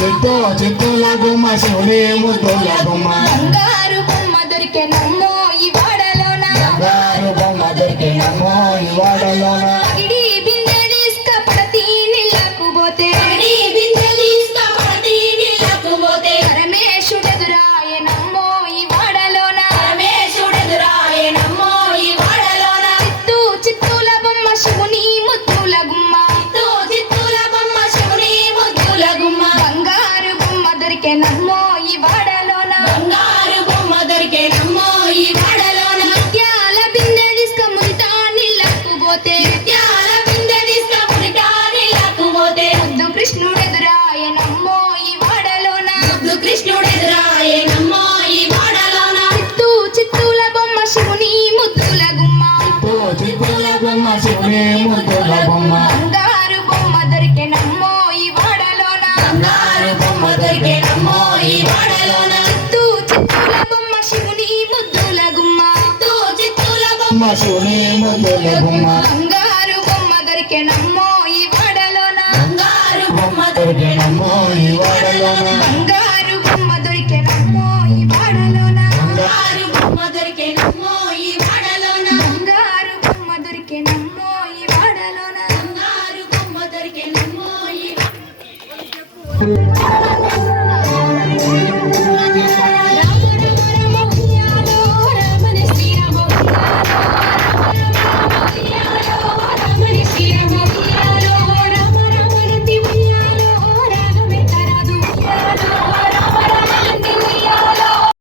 చిత్తూ చిత్తూల గుమ్మ శివుని ముద్దుల గుమ్మ బంగారు బొమ్మ దొరికెనమ్మో ఈ వాడలోన బంగారు బొమ్మ దొరికెనమ్మో ఈ వాడలోన పగిడి బిందె తీసుకపోతే నీళ్ళకు పోతే పరమేశుడెదురాయనమ్మో ఈ వాడలోన చిత్తూ చిత్తూల బొమ్మ శివుని ముద్దుల గుమ్మ బంగారు బొమ్మ దొరికెనమ్మో ఈ వాడలోన ముత్యాల బిందె తీసుకపోతే నీళ్ళకు పోతే ముద్దు కృష్ణుడెదురాయనమ్మో ఈ వాడలోన చిత్తూ చిత్తూల బొమ్మ శివుని ముద్దుల గుమ్మ చిత్తూ చిత్తూల గుమ్మ శివుని ముద్దుల గుమ్మ బంగారు బొమ్మ దొరికెనమ్మో ఈ వాడలోన చిత్తూ చిత్తూల బొమ్మ శివుని ముద్దుల గుమ్మ గుమ్మ శివుని ముద్దుల గుమ్మ బంగారు బొమ్మ దొరికెనమ్మో ఈ వాడలోన దొరికెనమ్మో ఈ వాడలోన బంగారు బొమ్మ దొరికెనమ్మో ఈ వాడలోన బంగారు బొమ్మ దొరికెనమ్మో ఈ వాడలోన